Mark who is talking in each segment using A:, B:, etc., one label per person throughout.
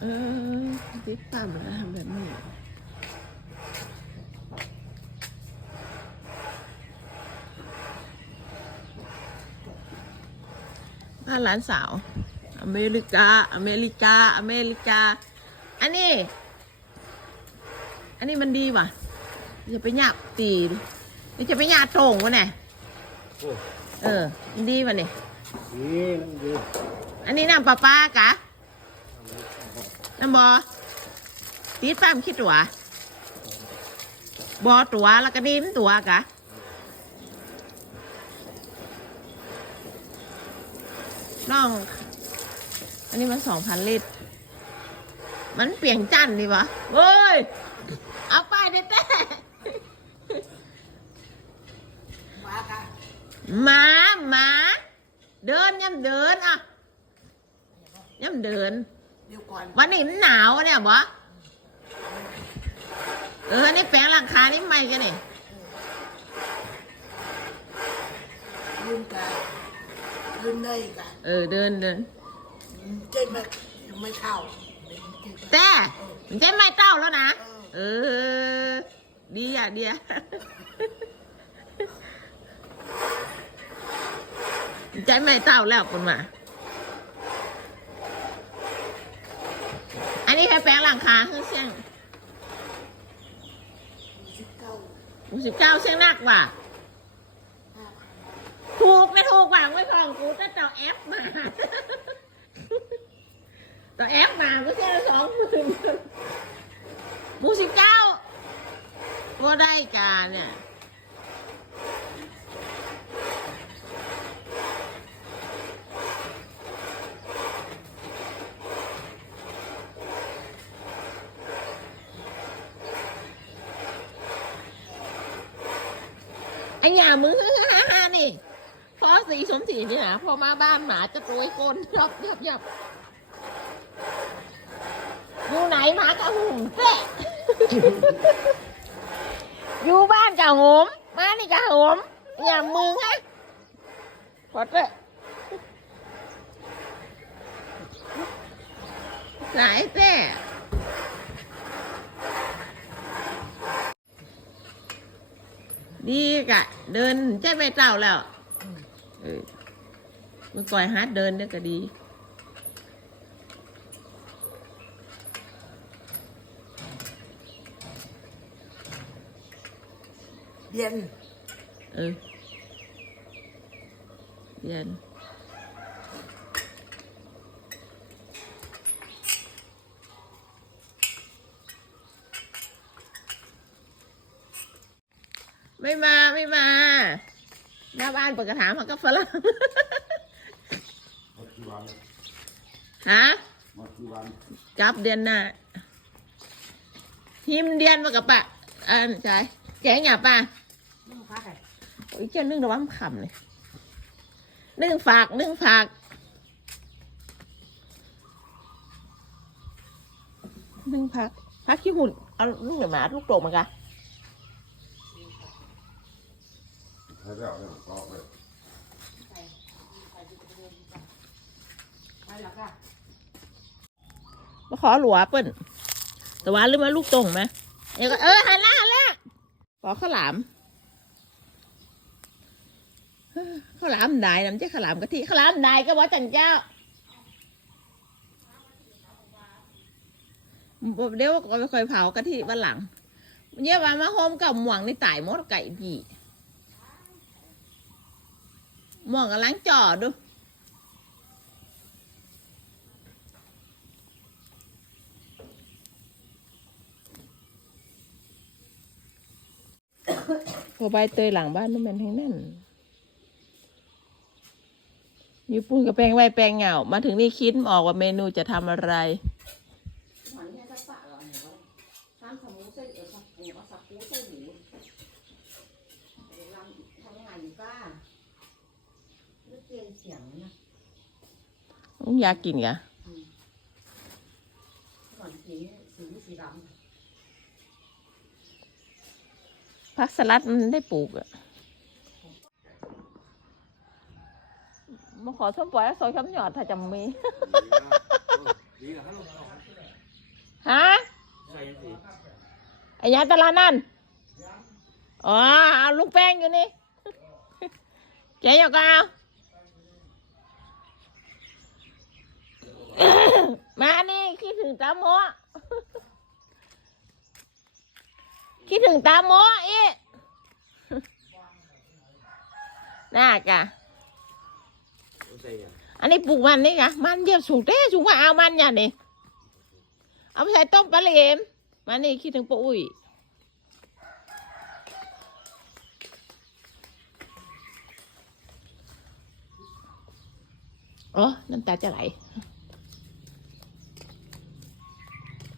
A: เออติดปั๊มแล้วทำแบบนี้บ้านหลานสาว อเมริกา อเมริกา อเมริกา อันนี้ อันนี้มันดีว่ะอย่าไปหยาบตีดินี่จะไปหยาบโต่งวะเนี่ย
B: โอ้
A: เออมันดีว่ะเนี่ย
B: นี่นั่นดี
A: อันนี้น้ำปลาปลากะ น้ำบอตีดปั๊มคิดตัวบอตัวแล้วก็นิ่มตัวกะน้อง อันนี้มันสองพันลิตร มันเปลี่ยนจันดีวะเว้ย เอาไปเด้แต่
C: มาค่ะ
A: หมาหมาเดินย่ำเดินอะย่ำเดิน
C: เดี๋ยวก่อน
A: วันนี้มันหนาวอะเนี่ยบอเออ นี่แปลงราคานี่ไม่กันนี่
C: ลืมกันลืมได้กัน
A: เออ เดินเดิน
C: เจ๊ไม่ไม่เข้า
A: แต่มันใช่ไม่เต้าแล้วนะ เออ ดีอะดีอะใจไม่เต้าแล้วคนมา อันนี้แค่แปลงหลังคาเครื่องเชียงหกสิบเก้าเสียงหนักว่ะถูกไม่ถูกว่ะไม่ของกูก็ต่อแอปมาต่อแอปมาก็เสียละสองหมื่นหกสิบเก้าก็ได้การเนี่ย อ้หยามึงฮ่าฮ่านี่พอสีสมศรีนี่นะพอมาบ้านหมาจะโรยกลยับยับยับอยู่ไหนหมากระหุ่มแกะอยู่บ้านกะหมมานี่กะหมอย่ามึงฮะพอเถอะสายแท้ ดีกะ เดินเจ๊ไม่เจ้าแล้วเออเมื่อก่อนฮาร์ดเดินได้ก็ดี
C: เย็น
A: เออเรียน ไม่มาไม่มาหน้าบ้านเปิดกระถางเขาก็ฝรั่ง
B: มากี่วัน
A: ฮะ
B: มากี่วัน
A: กลับเดือนหน้าหิมเดือนมากับปะอันใช่แกงหยาปะ
C: นึ่งพักไง
A: โอ้ยเจ้านึ่งระวังขำเลยนึ่งฝากนึ่งฝากนึ่งพักพักขี้หุ่นเอาลูกหมาลูกโดกมากะ
B: ใช้แล้วเนี่ยก็ไป
C: ไปแล้วค่ะ
A: มาขอหลัวเปิ้นแต่ว่าลืมมาลูกตรงไหมเดี๋ยวก็เออหันหน้าหันหน้าขอข้าวหลามข้าวหลามได้น้ำเจ้าข้าวหลามกะทิข้าวหลามได้ก็ว่าจันเจ้าเดี๋ยวก็ไปคอยเผากะทิวันหลังเนี่ยว่ามาโฮมกับหม่วงในตายมดไก่พี่หม่วงกำลังจ่อดู พอใบเตยหลังบ้านนู่นมันทั้งนั้นญี่ปุ่นกับแปลงไว้แปลงเหงา มาถึงนี่คิดออกว่าเมนูจะทำอะไร
C: หอนแค่สักปะเหรอเนี่ยว่าทำสมูเส้นเออสักเออสักปูเส้นหมูเดี๋ยวเราทำงานอยู่ป้าแล้วเปลี่ยนเสียงนะ
A: อยากกินกะ
C: ก่อนสีสีสีดำ
A: พักสลัดมันได้ปลูกอะมาขอส้มปล่อยแล้วซอยคำหยอดถ้าจำมี
B: ดีแล้วครับ
A: ฮะไอ้ยาตลาดนั่น อ๋อ เอาลูกแป้งอยู่นี่แกอยากก็เอามานี่คิดถึงตาโมะ คิดถึงตาโมอีน่ากะอันนี้ปลูกมันนี่ไงมันเยียบสูงเด้สูงกว่าเอามันอย่างนี้เอาไปใส่ต้มปลาเหลมมานี่คิดถึงปอุ้ยโอ้น้ำตาจะไหล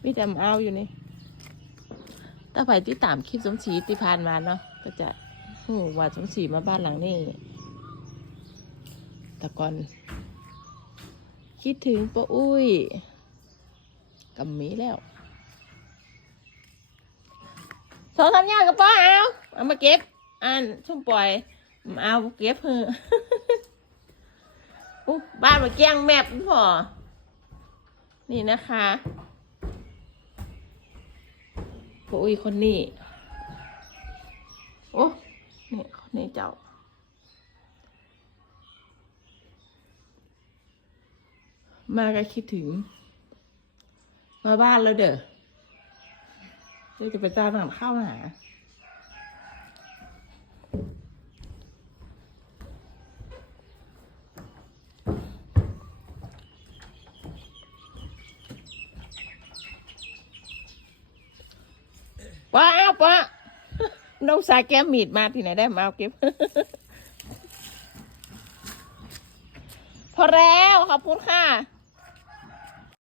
A: พี่จำเอาอยู่นี่ ถ้าไปที่ตามคลิปสมศรีที่ผ่านมาเนาะก็จะหูว่าสมศรีมาบ้านหลังนี้แต่ก่อนคิดถึงป้าอุ้ยกับมีแล้วสองสามอย่างกับป้าเอาเอามาเก็บอันชุ่มปล่อยเอาเก็บเพื่อุ้บ้านมาแกล้งแมบพี่พอนี่นะคะ ป้อุ้ยคนนี้ โอ้นี่คนนี้เจ้า มาก็คิดถึง มาบ้านแล้วเด้อเดี๋ยวจะไปจ้างหนังข้าวหนา ป้าป้าน้องสายแก้มมีดมาที่ไหนได้มาเอาเก็บ พอแล้วขอบคุณค่ะ